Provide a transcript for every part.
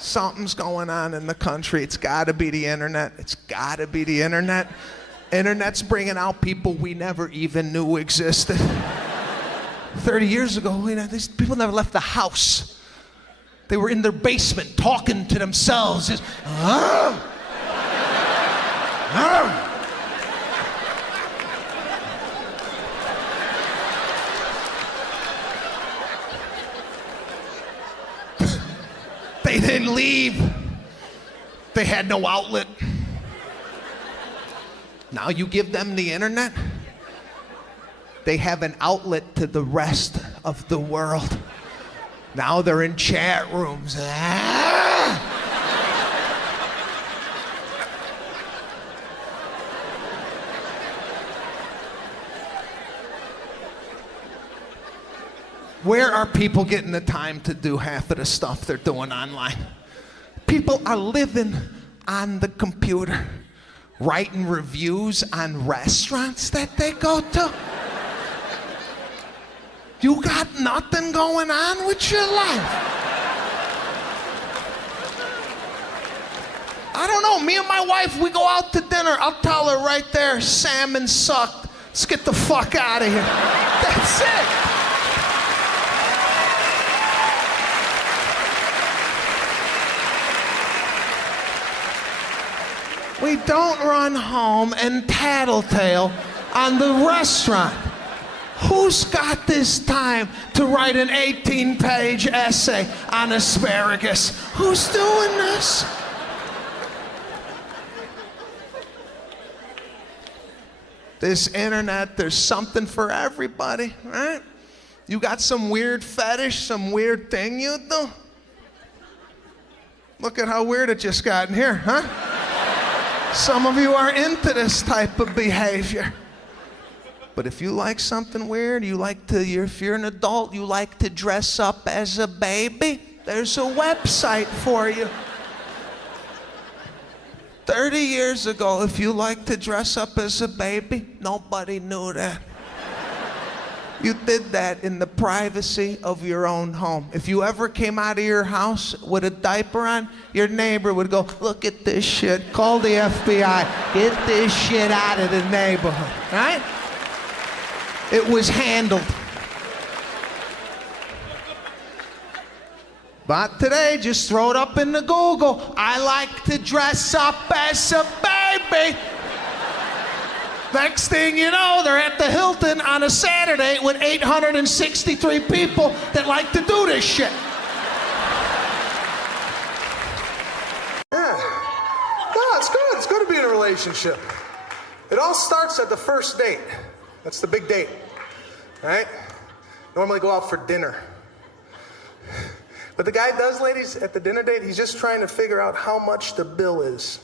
Something's going on in the country. It's gotta be the internet. It's gotta be the internet. Internet's bringing out people we never even knew existed. 30 years ago, these people never left the house. They were in their basement talking to themselves. Just, They didn't leave. They had no outlet. Now you give them the internet, they have an outlet to the rest of the world. Now they're in chat rooms. Where are people getting the time to do half of the stuff they're doing online? People are living on the computer, writing reviews on restaurants that they go to. You got nothing going on with your life. I don't know, me and my wife, we go out to dinner. I'll tell her right there, salmon sucked. Let's get the fuck out of here. That's it. We don't run home and tattletale on the restaurant. Who's got this time to write an 18-page essay on asparagus? Who's doing this? This internet, there's something for everybody, right? You got some weird fetish, some weird thing you do? Look at how weird it just got in here, huh? Some of you are into this type of behavior. But if you like something weird, if you're an adult, you like to dress up as a baby, there's a website for you. 30 years ago, if you like to dress up as a baby, nobody knew that. You did that in the privacy of your own home. If you ever came out of your house with a diaper on, your neighbor would go, look at this shit, call the FBI, get this shit out of the neighborhood, right? It was handled. But today, just throw it up in the Google. I like to dress up as a baby. Next thing you know, they're at the Hilton on a Saturday with 863 people that like to do this shit. Yeah. No, it's good. It's good to be in a relationship. It all starts at the first date. That's the big date, right? Normally go out for dinner. What the guy does, ladies, at the dinner date, he's just trying to figure out how much the bill is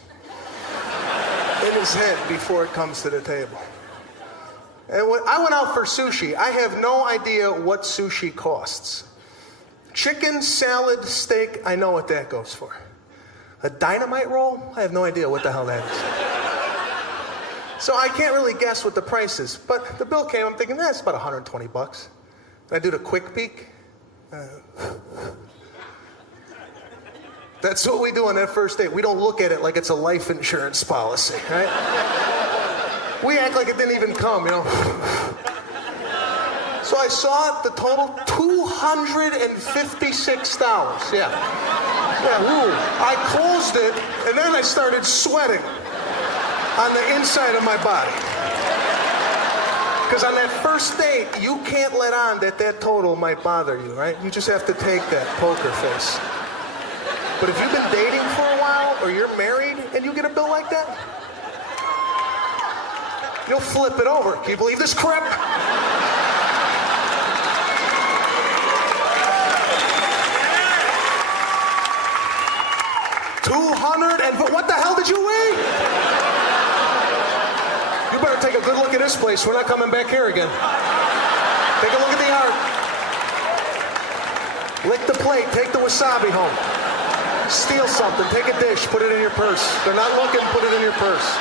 in his head before it comes to the table. And when I went out for sushi, I have no idea what sushi costs. Chicken, salad, steak, I know what that goes for. A dynamite roll? I have no idea what the hell that is. So I can't really guess what the price is. But the bill came, I'm thinking, that's about 120 bucks. And I do the quick peek. That's what we do on that first date. We don't look at it like it's a life insurance policy, right? We act like it didn't even come, you know? So I saw the total, $256. Yeah. Ooh. I closed it, and then I started sweating on the inside of my body. Because on that first date, you can't let on that total might bother you, right? You just have to take that poker face. But if you've been dating for a while, or you're married, and you get a bill like that, you'll flip it over. Can you believe this crap? $200 what the hell did you eat? You better take a good look at this place. We're not coming back here again. Take a look at the art. Lick the plate. Take the wasabi home. Steal something. Take a dish. Put it in your purse. They're not looking. Put it in your purse.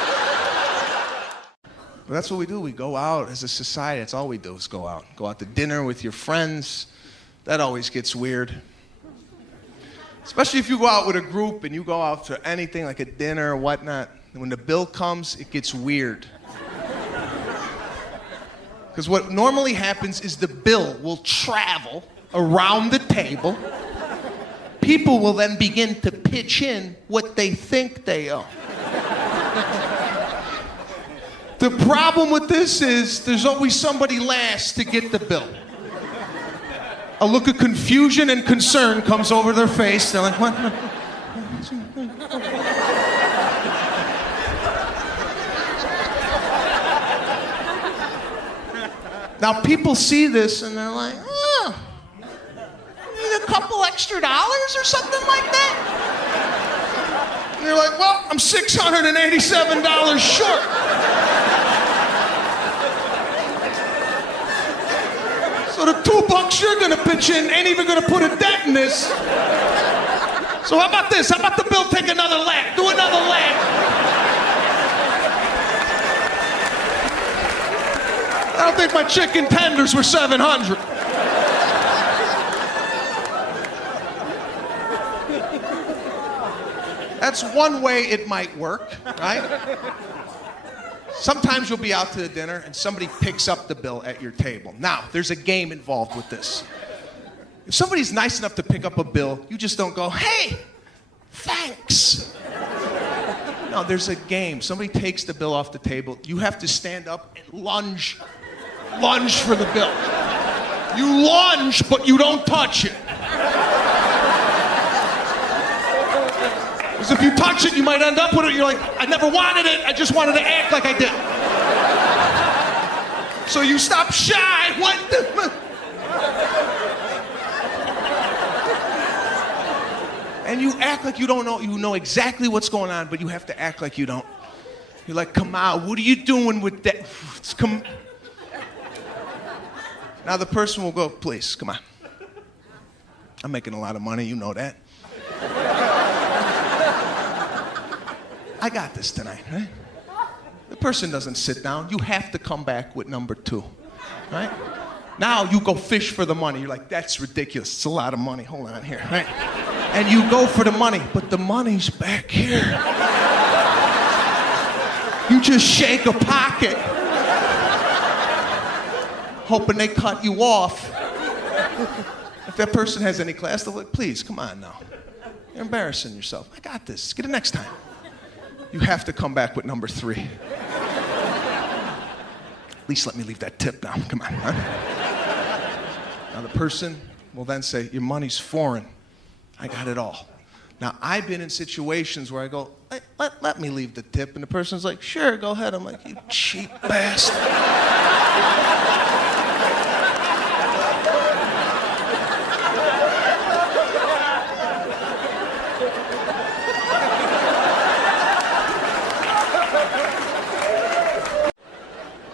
Well, that's what we do. We go out as a society. That's all we do is go out. Go out to dinner with your friends. That always gets weird. Especially if you go out with a group and you go out to anything like a dinner or whatnot, and when the bill comes, it gets weird. Because what normally happens is the bill will travel around the table. People will then begin to pitch in what they think they owe. The problem with this is there's always somebody last to get the bill. A look of confusion and concern comes over their face. They're like, what? Now people see this and they're like, oh, need a couple extra dollars or something like that? And you're like, well, I'm $687 short. So the $2 you're gonna pitch in ain't even gonna put a dent in this. So how about this? How about the bill take another lap? Do another lap. I don't think my chicken tenders were $700. That's one way it might work, right? Sometimes you'll be out to the dinner and somebody picks up the bill at your table. Now, there's a game involved with this. If somebody's nice enough to pick up a bill, you just don't go, hey, thanks. No, there's a game. Somebody takes the bill off the table. You have to stand up and lunge for the bill. You lunge, but you don't touch it. Because if you touch it, you might end up with it. You're like, I never wanted it. I just wanted to act like I did. So you stop shy. What the? And you act like you don't know. You know exactly what's going on, but you have to act like you don't. You're like, come on, what are you doing with that? Now the person will go, please, come on. I'm making a lot of money, you know that. I got this tonight, right? The person doesn't sit down. You have to come back with number 2, right? Now you go fish for the money. You're like, that's ridiculous. It's a lot of money. Hold on here, right? And you go for the money, but the money's back here. You just shake a pocket, hoping they cut you off. If that person has any class, they'll like, please, come on now. You're embarrassing yourself. I got this. Get it next time. You have to come back with number 3. At least let me leave that tip now. Come on, huh? Now the person will then say, your money's foreign. I got it all. Now I've been in situations where I go, let me leave the tip. And the person's like, sure, go ahead. I'm like, you cheap bastard.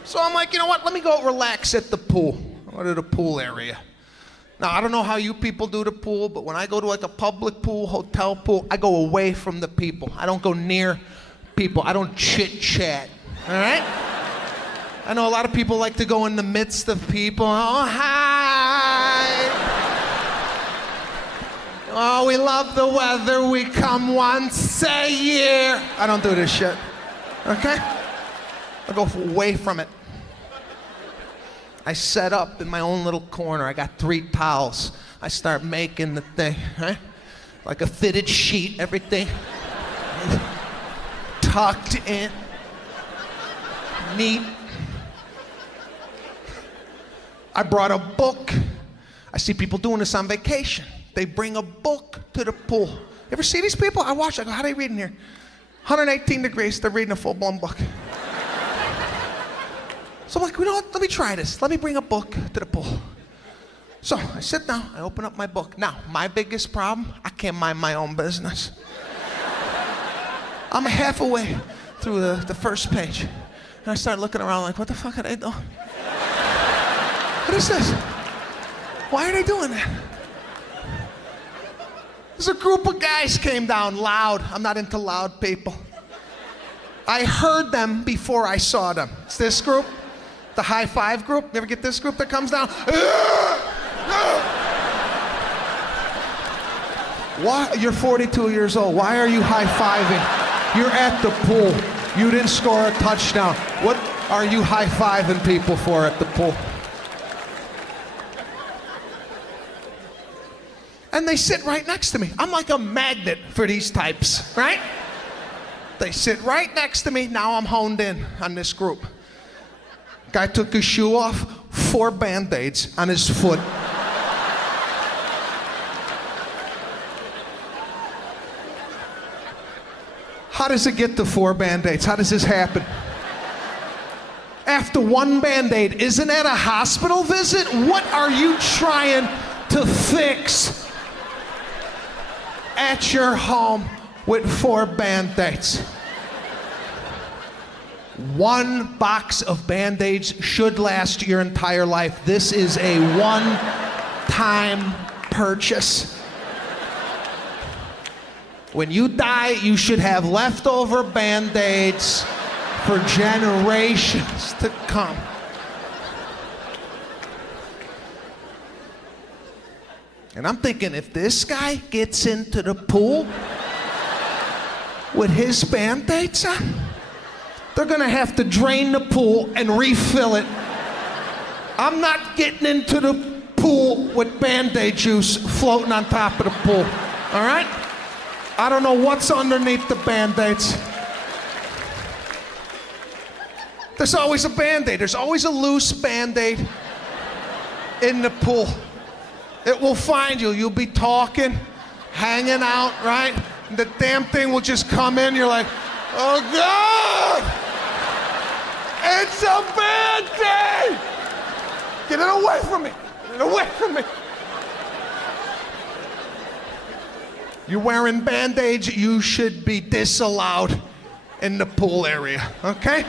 So I'm like, you know what? Let me go relax at the pool. I go to the pool area. Now, I don't know how you people do the pool, but when I go to like a public pool, hotel pool, I go away from the people. I don't go near people. I don't chit-chat, all right? I know a lot of people like to go in the midst of people. Oh, hi. Oh, we love the weather. We come once a year. I don't do this shit, okay? I go away from it. I set up in my own little corner. I got 3 towels. I start making the thing, right? Like a fitted sheet, everything tucked in, neat. I brought a book. I see people doing this on vacation. They bring a book to the pool. You ever see these people? I watch, I go, how are they reading here? 118 degrees, they're reading a full-blown book. So I'm like, you know what, let me try this. Let me bring a book to the pool. So I sit down, I open up my book. Now, my biggest problem, I can't mind my own business. I'm half away through the first page. And I start looking around like, what the fuck are they doing? What is this? Why are they doing that? There's a group of guys came down loud. I'm not into loud people. I heard them before I saw them. It's this group. The high five group. You ever get this group that comes down? Why? You're 42 years old. Why are you high-fiving? You're at the pool. You didn't score a touchdown. What are you high-fiving people for at the pool? And they sit right next to me. I'm like a magnet for these types, right? They sit right next to me. Now I'm honed in on this group. Guy took his shoe off, 4 Band-Aids on his foot. How does it get to 4 Band-Aids? How does this happen? After 1 Band-Aid, isn't that a hospital visit? What are you trying to fix at your home with 4 Band-Aids? 1 box of Band-Aids should last your entire life. This is a one-time purchase. When you die, you should have leftover Band-Aids for generations to come. And I'm thinking, if this guy gets into the pool with his Band-Aids on, they're gonna have to drain the pool and refill it. I'm not getting into the pool with Band-Aid juice floating on top of the pool, all right? I don't know what's underneath the Band-Aids. There's always a Band-Aid. There's always a loose Band-Aid in the pool. It will find you. You'll be talking, hanging out, right? And the damn thing will just come in. You're like, oh God! It's a Band-Aid! Get it away from me! Get it away from me! You're wearing Band-Aids, you should be disallowed in the pool area, okay?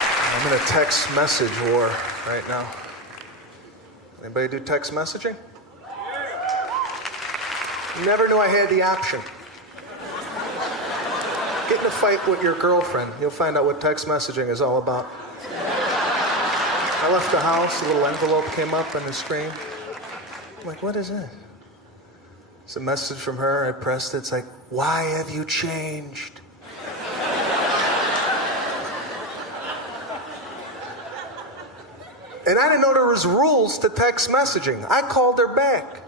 I'm in a text message war right now. Anybody do text messaging? Never knew I had the option. Get in a fight with your girlfriend. You'll find out what text messaging is all about. I left the house, a little envelope came up on the screen. I'm like, what is it? It's a message from her. I pressed it. It's like, why have you changed? And I didn't know there was rules to text messaging. I called her back.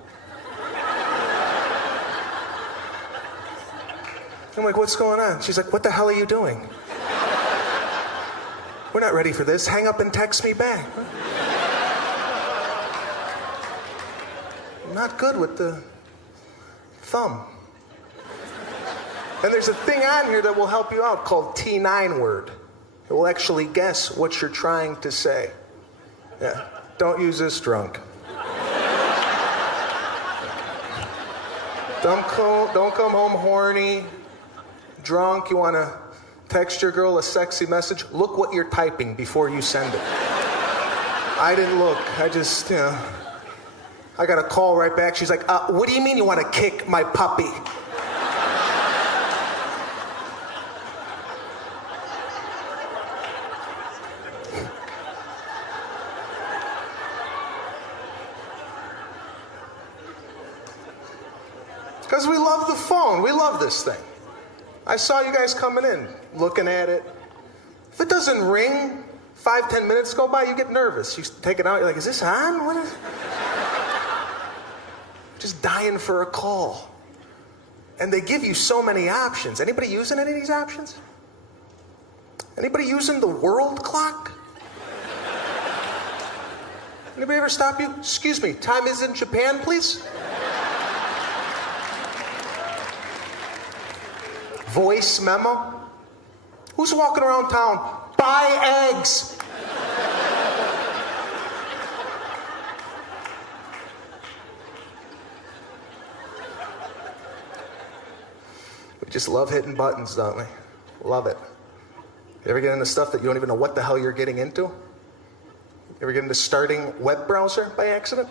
I'm like, what's going on? She's like, what the hell are you doing? We're not ready for this. Hang up and text me back. I'm not good with the thumb. And there's a thing on here that will help you out called T9 word. It will actually guess what you're trying to say. Yeah, don't use this drunk. Don't come home horny, drunk. You want to text your girl a sexy message? Look what you're typing before you send it. I didn't look. I just, I got a call right back. She's like, what do you mean you want to kick my puppy? Because we love the phone. We love this thing. I saw you guys coming in, looking at it. If it doesn't ring, 5-10 minutes go by, you get nervous. You take it out, you're like, is this on? What is... Just dying for a call. And they give you so many options. Anybody using any of these options? Anybody using the world clock? Anybody ever stop you? Excuse me, time is in Japan, please? Voice memo? Who's walking around town? Buy eggs! We just love hitting buttons, don't we? Love it. You ever get into stuff that you don't even know what the hell you're getting into? You ever get into starting web browser by accident?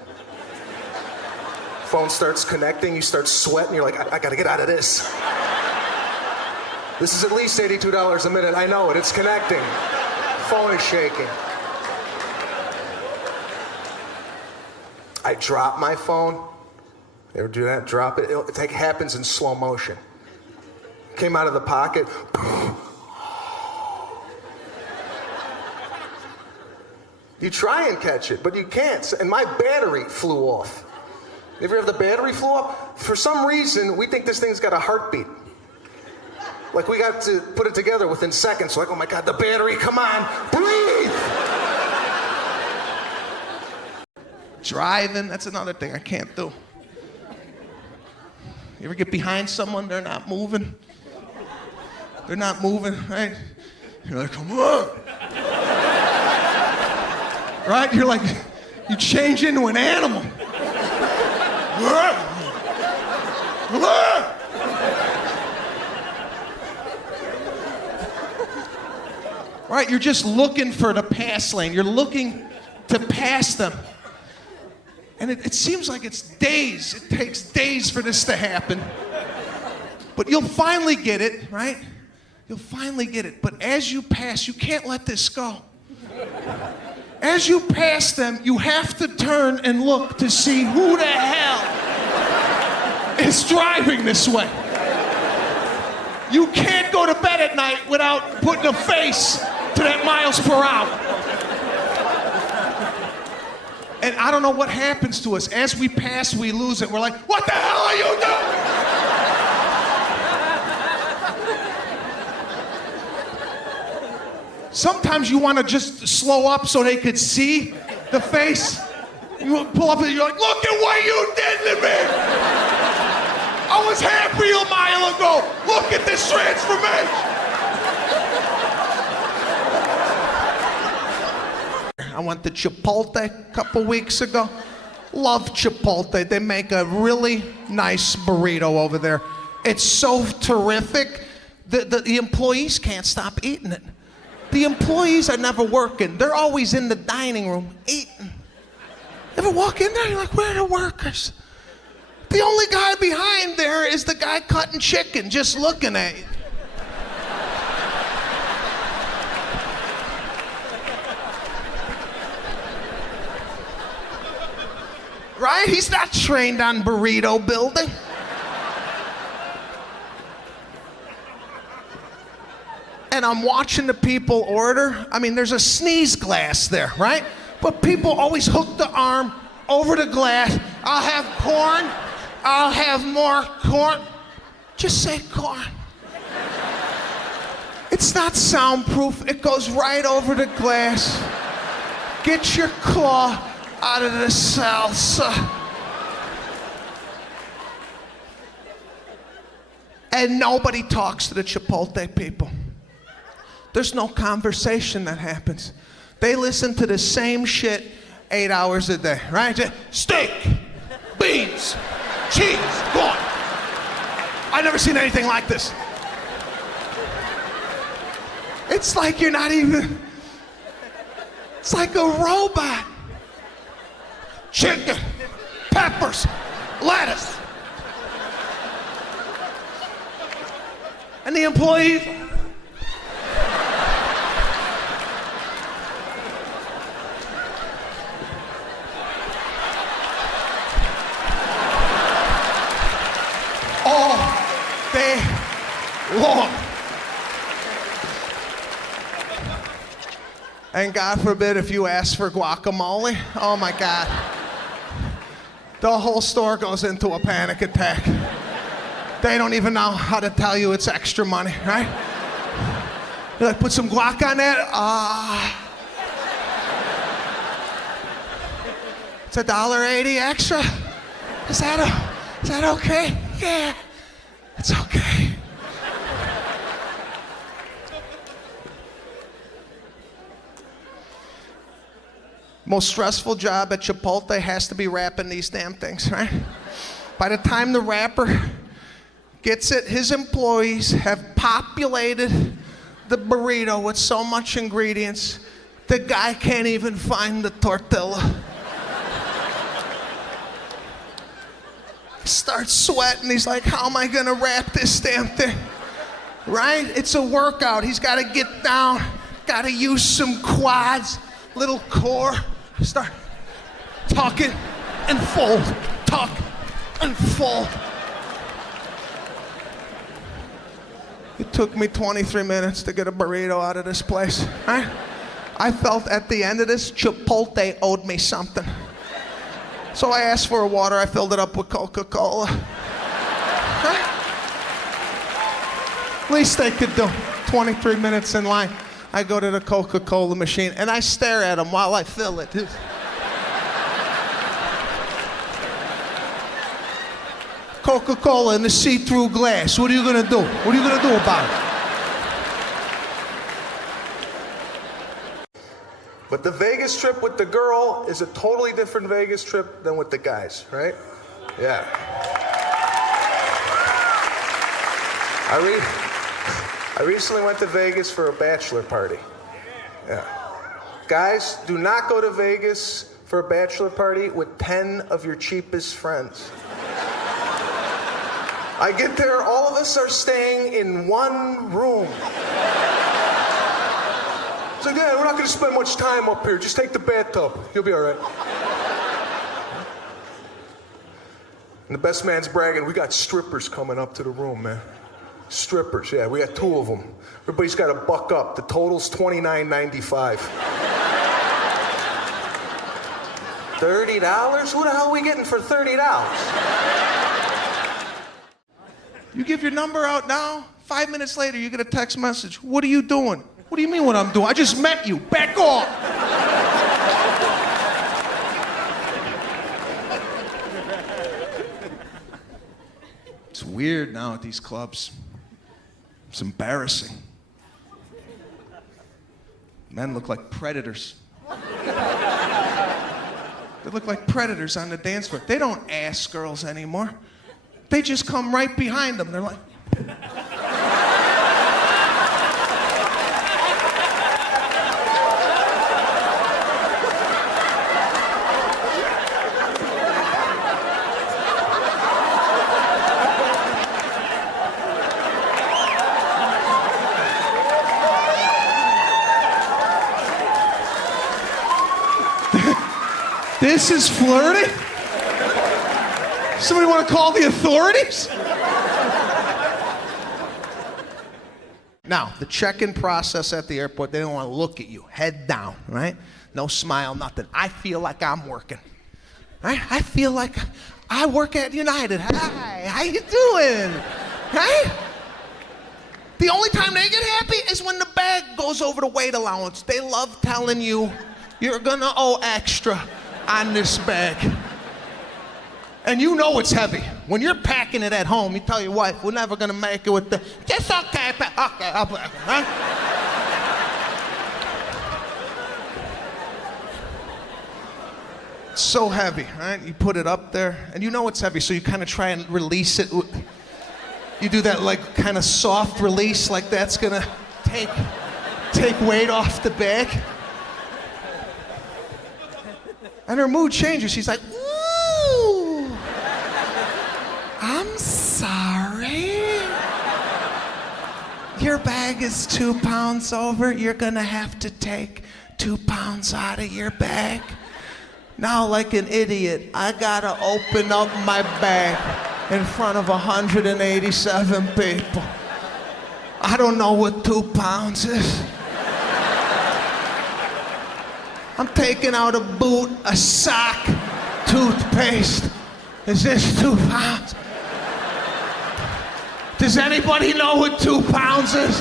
Phone starts connecting, you start sweating, you're like, I gotta get out of this. This is at least $82 a minute. I know it. It's connecting. Phone is shaking. I drop my phone. You ever do that? Drop it. It happens in slow motion. Came out of the pocket. You try and catch it, but you can't. And my battery flew off. You ever have the battery flew off? For some reason, we think this thing's got a heartbeat. Like we got to put it together within seconds. Like, oh my God, the battery, come on, breathe! Driving, that's another thing I can't do. You ever get behind someone, they're not moving? They're not moving, right? You're like, come on. Right? You're like, you change into an animal. Right? You're just looking for the pass lane. You're looking to pass them. And it seems like it's days. It takes days for this to happen. But you'll finally get it, right? You'll finally get it. But as you pass, you can't let this go. As you pass them, you have to turn and look to see who the hell is driving this way. You can't go to bed at night without putting a face to that miles per hour. And I don't know what happens to us. As we pass, we lose it. We're like, what the hell are you doing? Sometimes you want to just slow up so they could see the face. You pull up and you're like, look at what you did to me. I was happy a mile ago. Look at this transformation. I went to Chipotle a couple weeks ago. Love Chipotle. They make a really nice burrito over there. It's so terrific. The employees can't stop eating it. The employees are never working. They're always in the dining room eating. Ever walk in there, you're like, where are the workers? The only guy behind there is the guy cutting chicken, just looking at you. Right? He's not trained on burrito building. And I'm watching the people order. I mean, there's a sneeze glass there, right? But people always hook the arm over the glass. I'll have corn. I'll have more corn. Just say corn. It's not soundproof. It goes right over the glass. Get your claw out of the salsa. And nobody talks to the Chipotle people. There's no conversation that happens. They listen to the same shit 8 hours a day, right? Steak, beans, cheese, go on. I've never seen anything like this. It's like you're not even, it's like a robot. Chicken, peppers, lettuce. And the employees, all day long. And God forbid if you ask for guacamole, oh my God. The whole store goes into a panic attack. They don't even know how to tell you it's extra money, right? You're like, put some guac on that? It's $1.80 extra? Is that okay? Yeah, it's okay. Most stressful job at Chipotle has to be wrapping these damn things, right? By the time the wrapper gets it, his employees have populated the burrito with so much ingredients, the guy can't even find the tortilla. He starts sweating. He's like, how am I gonna wrap this damn thing? Right? It's a workout. He's gotta get down, gotta use some quads, little core. Start talking and fold, talk and full. It took me 23 minutes to get a burrito out of this place. I felt at the end of this, Chipotle owed me something. So I asked for a water, I filled it up with Coca-Cola. Least they could do. 23 minutes in line. I go to the Coca-Cola machine and I stare at them while I fill it. Coca-Cola in the see-through glass. What are you gonna do? What are you gonna do about it? But the Vegas trip with the girl is a totally different Vegas trip than with the guys, right? Yeah. I recently went to Vegas for a bachelor party. Yeah. Guys, do not go to Vegas for a bachelor party with 10 of your cheapest friends. I get there, all of us are staying in one room. It's like, yeah, we're not going to spend much time up here. Just take the bathtub. You'll be all right. And the best man's bragging, we got strippers coming up to the room, man. Strippers, yeah, we got 2 of them. Everybody's got to buck up. The total's $29.95. $30? Who the hell are we getting for $30? You give your number out now, 5 minutes later you get a text message. What are you doing? What do you mean what I'm doing? I just met you. Back off. It's weird now at these clubs. It's embarrassing. Men look like predators. They look like predators on the dance floor. They don't ask girls anymore. They just come right behind them. They're like... This is flirting? Somebody want to call the authorities? Now, the check-in process at the airport, they don't want to look at you. Head down, right? No smile, nothing. I feel like I'm working. Right? I feel like I work at United. Hi, how you doing? Right? The only time they get happy is when the bag goes over the weight allowance. They love telling you you're gonna owe extra on this bag. And you know it's heavy. When you're packing it at home, you tell your wife, we're never gonna make it with the, just okay, okay, I'll put it, huh? It's so heavy, right? You put it up there, and you know it's heavy, so you kind of try and release it. You do that like kind of soft release, like that's gonna take weight off the bag. And her mood changes. She's like, ooh, I'm sorry. Your bag is 2 pounds over. You're gonna have to take 2 pounds out of your bag. Now, like an idiot, I gotta open up my bag in front of 187 people. I don't know what 2 pounds is. I'm taking out a boot, a sock, toothpaste. Is this 2 pounds? Does anybody know what 2 pounds is?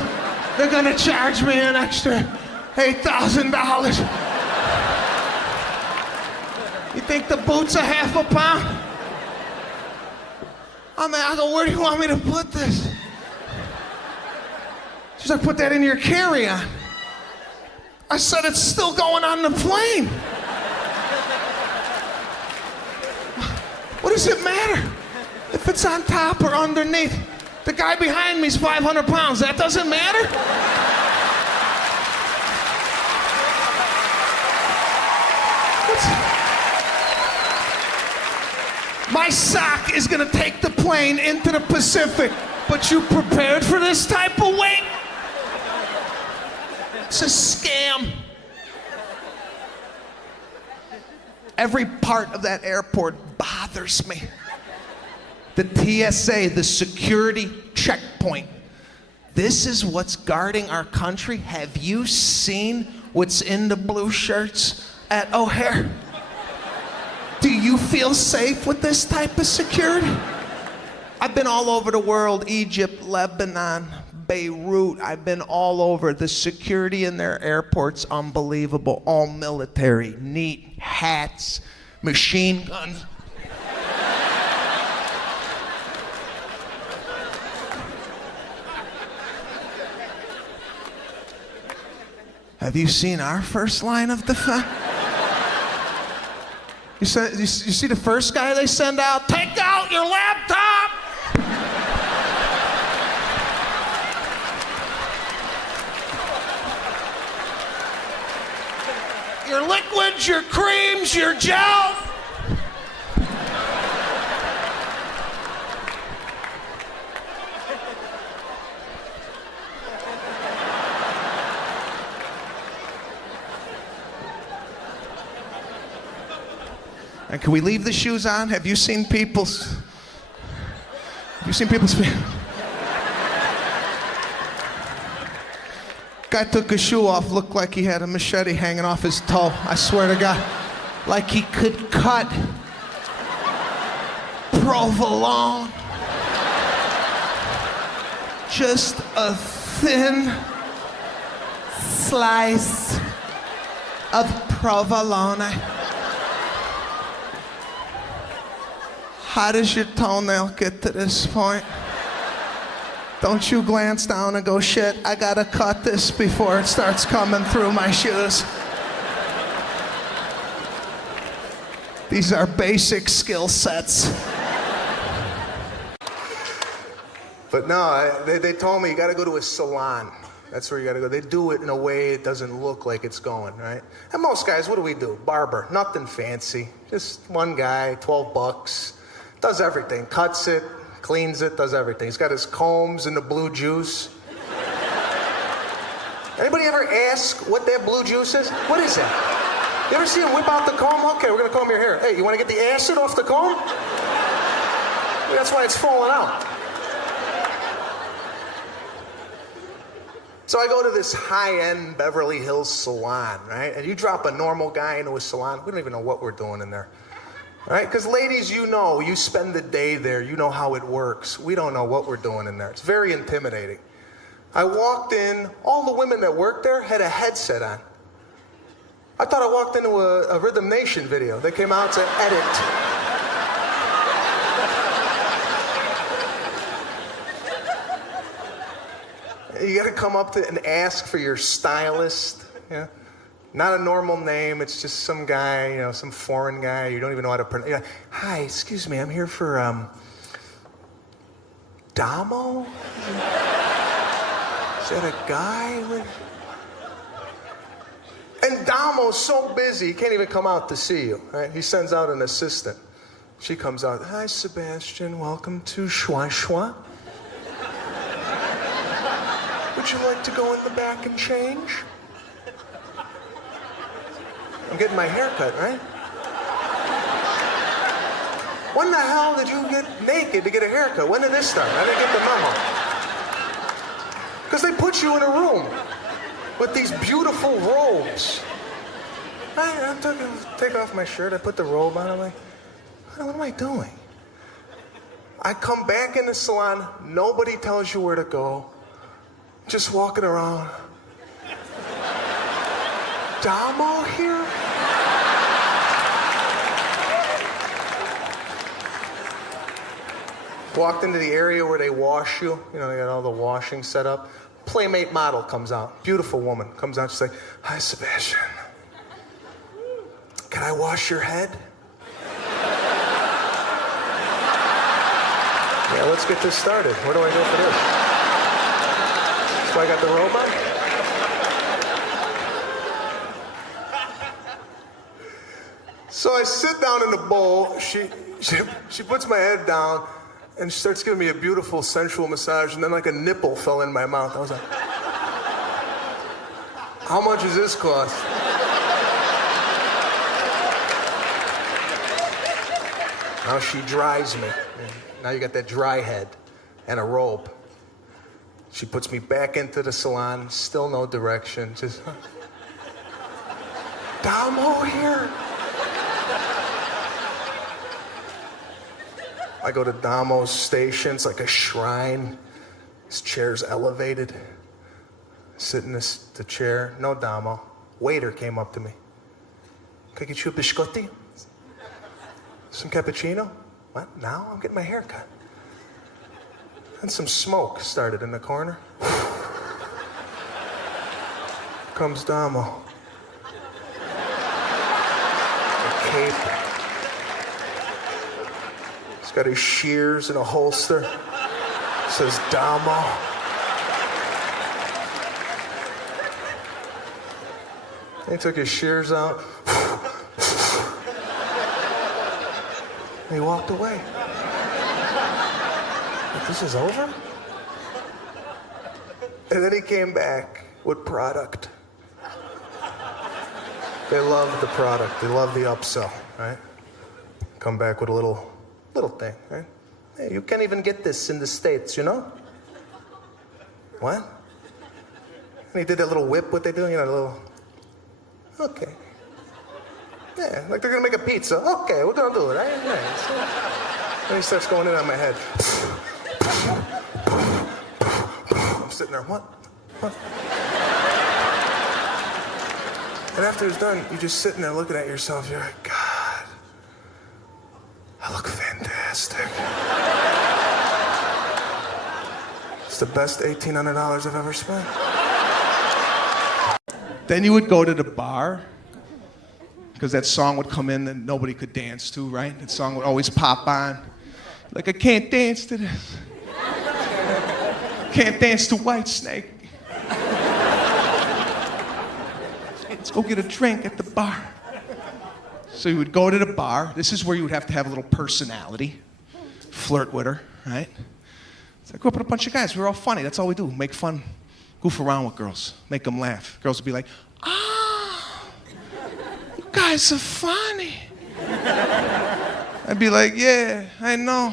They're gonna charge me an extra $8,000. You think the boot's a half a pound? I go, where do you want me to put this? She's like, put that in your carry-on. I said, it's still going on the plane. What does it matter if it's on top or underneath? The guy behind me's 500 pounds. That doesn't matter? My sock is gonna take the plane into the Pacific, but you prepared for this type of weight? It's a scam. Every part of that airport bothers me. The TSA, the security checkpoint. This is what's guarding our country. Have you seen what's in the blue shirts at O'Hare? Do you feel safe with this type of security? I've been all over the world, Egypt, Lebanon, Beirut. I've been all over. The security in their airports, unbelievable. All military, neat, hats, machine guns. Have you seen our first line of defense? You see the first guy they send out? Take out your laptop! Your liquids, your creams, your gel. And can we leave the shoes on? Have you seen people's feet? Guy took his shoe off, looked like he had a machete hanging off his toe. I swear to God, like he could cut provolone. Just a thin slice of provolone. How does your toenail get to this point? Don't you glance down and go, shit, I gotta cut this before it starts coming through my shoes. These are basic skill sets. But no, they told me you gotta go to a salon. That's where you gotta go. They do it in a way it doesn't look like it's going, right? And most guys, what do? Barber, nothing fancy. Just one guy, $12. Does everything, cuts it, cleans it, does everything. He's got his combs and the blue juice. Anybody ever ask what that blue juice is? What is that? You ever see him whip out the comb? Okay, we're gonna comb your hair. Hey, you wanna get the acid off the comb? That's why it's falling out. So I go to this high-end Beverly Hills salon, right? And you drop a normal guy into a salon, we don't even know what we're doing in there. All right, because ladies, you know, you spend the day there, you know how it works. We don't know what we're doing in there. It's very intimidating. I walked in, all the women that worked there had a headset on. I thought I walked into a Rhythm Nation video. They came out to edit. You gotta come up to and ask for your stylist, yeah? Not a normal name, it's just some guy, you know, some foreign guy, you don't even know how to pronounce. Like, hi, excuse me, I'm here for, Damo? Is that a guy with... And Damo's so busy, he can't even come out to see you, right? He sends out an assistant. She comes out, hi, Sebastian, welcome to Schwa Schwa. Would you like to go in the back and change? I'm getting my hair cut, right? When the hell did you get naked to get a haircut? When did this start? I didn't get the memo. Because they put you in a room with these beautiful robes. I take off my shirt, I put the robe on, I'm like, what am I doing? I come back in the salon, nobody tells you where to go. Just walking around. Damo here? Walked into the area where they wash you. You know, they got all the washing set up. Playmate model comes out. Beautiful woman comes out. She's like, hi, Sebastian. Can I wash your head? Yeah, let's get this started. Where do I go for this? So I got the robe on? So I sit down in the bowl. She puts my head down and she starts giving me a beautiful sensual massage, and then like a nipple fell in my mouth. I was like, how much does this cost? Now she dries me. Now you got that dry head and a robe. She puts me back into the salon, still no direction, just, Damo here. I go to Damo's station, it's like a shrine. His chair's elevated. Sit in the chair, no Damo. Waiter came up to me. Can I get you a biscotti? Some cappuccino? What, now? I'm getting my hair cut. And some smoke started in the corner. Comes Damo. A cape. He's got his shears in a holster. Says Damo. He took his shears out. And he walked away. Like, this is over? And then he came back with product. They love the product. They love the upsell, right? Come back with a little thing, right? Hey, you can't even get this in the States, you know? What? And he did that little whip, what they do, you know, the little... Okay. Yeah, like they're gonna make a pizza. Okay, we're gonna do it, right? Nice. Then he starts going in on my head. I'm sitting there, what? And after it's done, you're just sitting there looking at yourself. You're like, God, I look fantastic. It's the best $1,800 I've ever spent. Then you would go to the bar, because that song would come in that nobody could dance to, right? That song would always pop on. Like, I can't dance to this. Can't dance to Whitesnake. Let's go get a drink at the bar. So you would go to the bar. This is where you would have to have a little personality. Flirt with her, right? So I grew up with a bunch of guys. We were all funny. That's all we do. Make fun. Goof around with girls. Make them laugh. Girls would be like, you guys are funny. I'd be like, yeah, I know.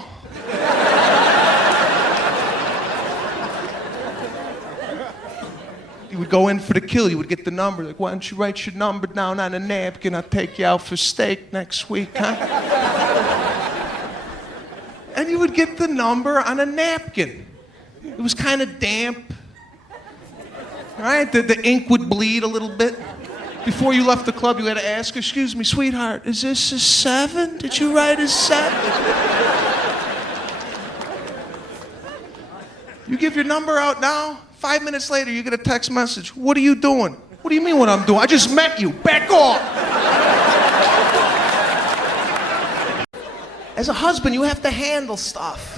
You would go in for the kill. You would get the number. Like, why don't you write your number down on a napkin? I'll take you out for steak next week, huh? And you would get the number on a napkin. It was kind of damp. Right? The ink would bleed a little bit. Before you left the club, you had to ask, excuse me, sweetheart, is this a 7? Did you write a 7? You give your number out now, 5 minutes later, you get a text message. What are you doing? What do you mean what I'm doing? I just met you. Back off. As a husband, you have to handle stuff.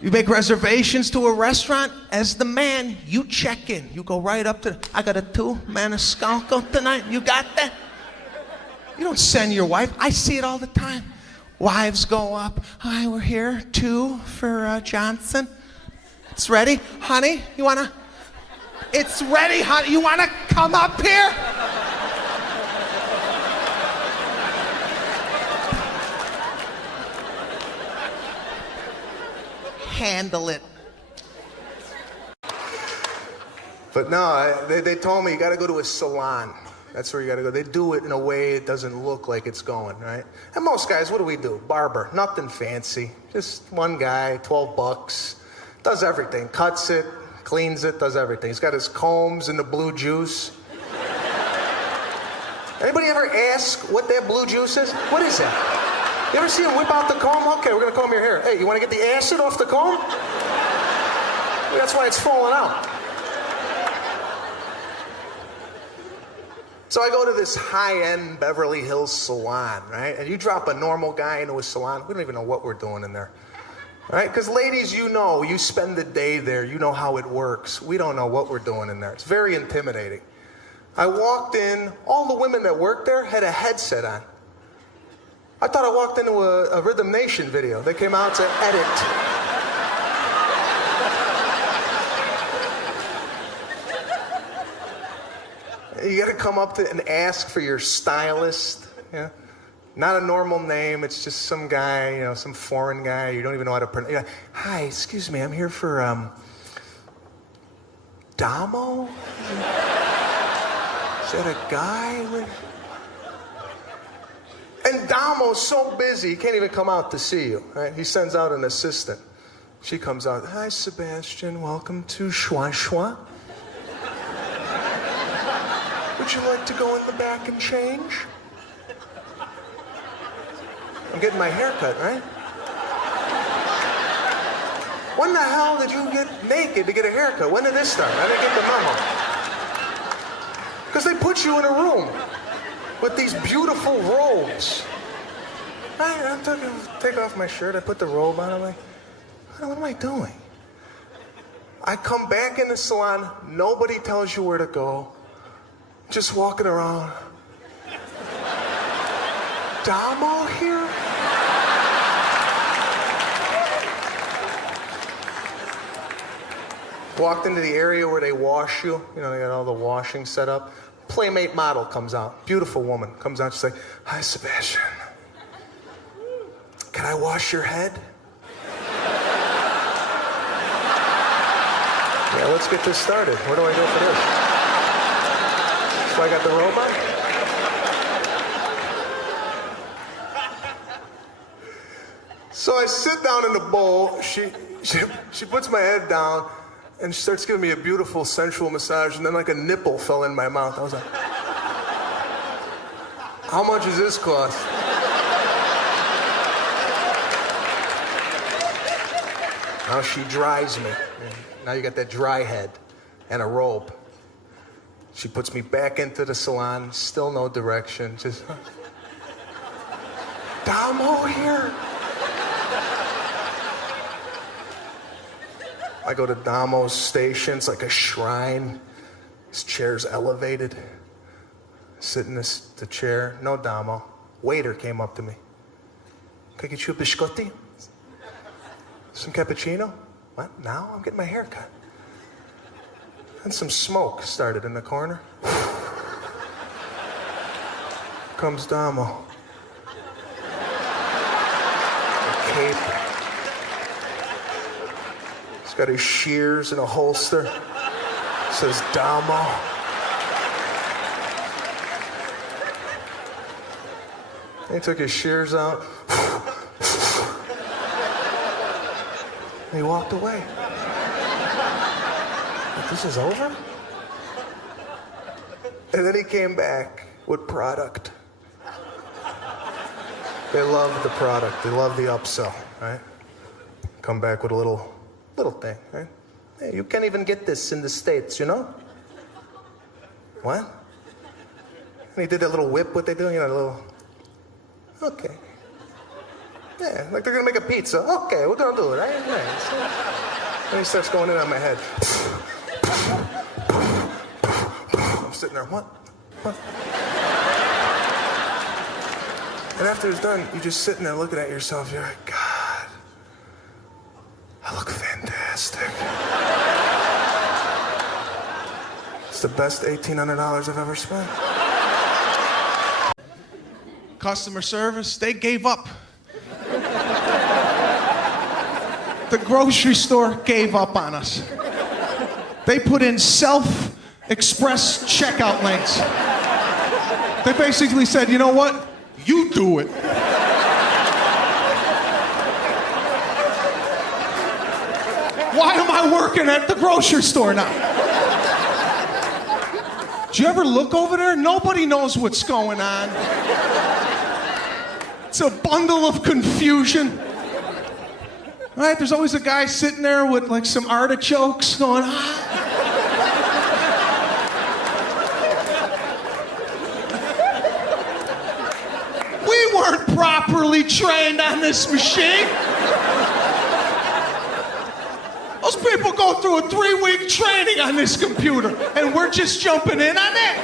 You make reservations to a restaurant. As the man, you check in. You go right up to, I got a 2 Maniscalco tonight. You got that? You don't send your wife. I see it all the time. Wives go up. Hi, we're here. 2 for Johnson. It's ready. Honey, you wanna? It's ready, honey. You wanna come up here? Handle it. But no, they told me you gotta go to a salon. That's where you gotta go. They do it in a way it doesn't look like it's going, right? And most guys, what do? Barber, nothing fancy. Just one guy, $12. Does everything. Cuts it, cleans it, does everything. He's got his combs and the blue juice. Anybody ever ask what that blue juice is? What is that? You ever see him whip out the comb? Okay, we're gonna comb your hair. Hey, you wanna get the acid off the comb? That's why it's falling out. So I go to this high-end Beverly Hills salon, right? And you drop a normal guy into a salon, we don't even know what we're doing in there. Right? Because ladies, you know, you spend the day there, you know how it works. We don't know what we're doing in there. It's very intimidating. I walked in, all the women that worked there had a headset on. I thought I walked into a Rhythm Nation video. They came out to edit. You gotta come up to and ask for your stylist. Yeah? Not a normal name. It's just some guy, some foreign guy. You don't even know how to pronounce. You're like, hi, excuse me. I'm here for Damo. Is that a guy? And Damo's so busy, he can't even come out to see you. Right? He sends out an assistant. She comes out. Hi, Sebastian. Welcome to Schwa Schwa. Would you like to go in the back and change? I'm getting my hair cut, right? When the hell did you get naked to get a haircut? When did this start? I didn't get the memo. Because they put you in a room with these beautiful robes. I take off my shirt, I put the robe on, I'm like, what am I doing? I come back in the salon, nobody tells you where to go. Just walking around. Damo here? Walked into the area where they wash you. They got all the washing set up. Playmate model comes out. Beautiful woman comes out. She's like, hi, Sebastian. Can I wash your head? Yeah, let's get this started. Where do I go for this? So I got the robe on? So I sit down in the bowl. She puts my head down. And she starts giving me a beautiful, sensual massage, and then like a nipple fell in my mouth. I was like, how much does this cost? Now she dries me. Now you got that dry head and a robe. She puts me back into the salon, still no direction, just, Damo here? I go to Damo's station. It's like a shrine. His chair's elevated. Sit in the chair. No Damo. Waiter came up to me. Can I get you a biscotti? Some cappuccino? What? Now? I'm getting my hair cut. And some smoke started in the corner. Comes Damo. A cape. Got his shears in a holster. Says Damo. He took his shears out. And he walked away. Like, this is over? And then he came back with product. They love the product. They love the upsell, right? Come back with a little thing, right? Hey, you can't even get this in the States, What? And he did that little whip, what they do, okay. Yeah, like they're gonna make a pizza. Okay, we're gonna do it, right? Nice. Then he starts going in on my head. I'm sitting there, what? And after it's done, you're just sitting there looking at yourself, you're like, God, I look fantastic. It's the best $1,800 I've ever spent. Customer service, they gave up. The grocery store gave up on us. They put in self-express checkout lanes. They basically said, you know what? You do it. Why am I working at the grocery store now? Do you ever look over there? Nobody knows what's going on. It's a bundle of confusion. Right? There's always a guy sitting there with like some artichokes going, We weren't properly trained on this machine. Those people go through a 3-week training on this computer, and we're just jumping in on it.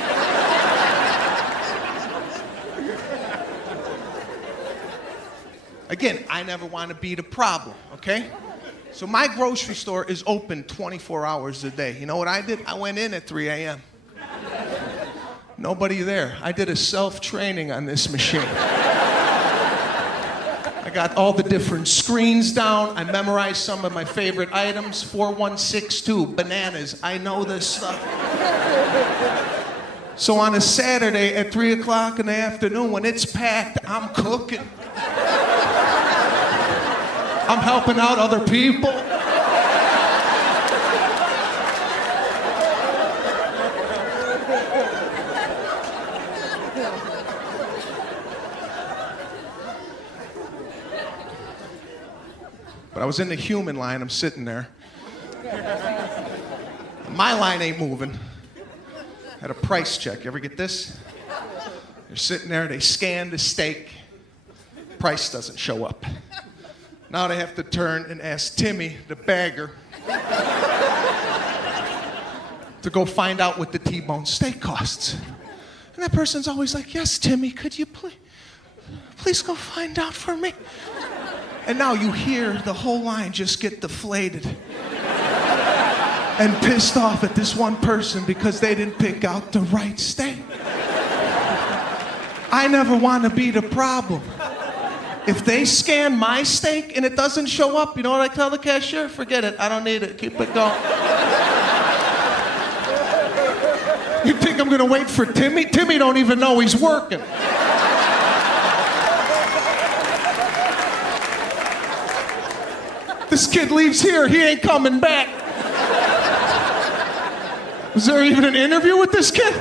Again, I never want to be the problem, okay? So my grocery store is open 24 hours a day. You know what I did? I went in at 3 a.m. Nobody there. I did a self-training on this machine. I got all the different screens down. I memorized some of my favorite items. 4162, bananas. I know this stuff. So on a Saturday at 3 o'clock in the afternoon, when it's packed, I'm cooking. I'm helping out other people. But I was in the human line, I'm sitting there. My line ain't moving. Had a price check. You ever get this? They're sitting there, they scan the steak. Price doesn't show up. Now they have to turn and ask Timmy, the bagger, to go find out what the T-bone steak costs. And that person's always like, yes, Timmy, could you please go find out for me? And now you hear the whole line just get deflated and pissed off at this one person because they didn't pick out the right steak. I never want to be the problem. If they scan my steak and it doesn't show up, you know what I tell the cashier? Forget it, I don't need it, keep it going. You think I'm gonna wait for Timmy? Timmy don't even know he's working. This kid leaves here, he ain't coming back. Was there even an interview with this kid?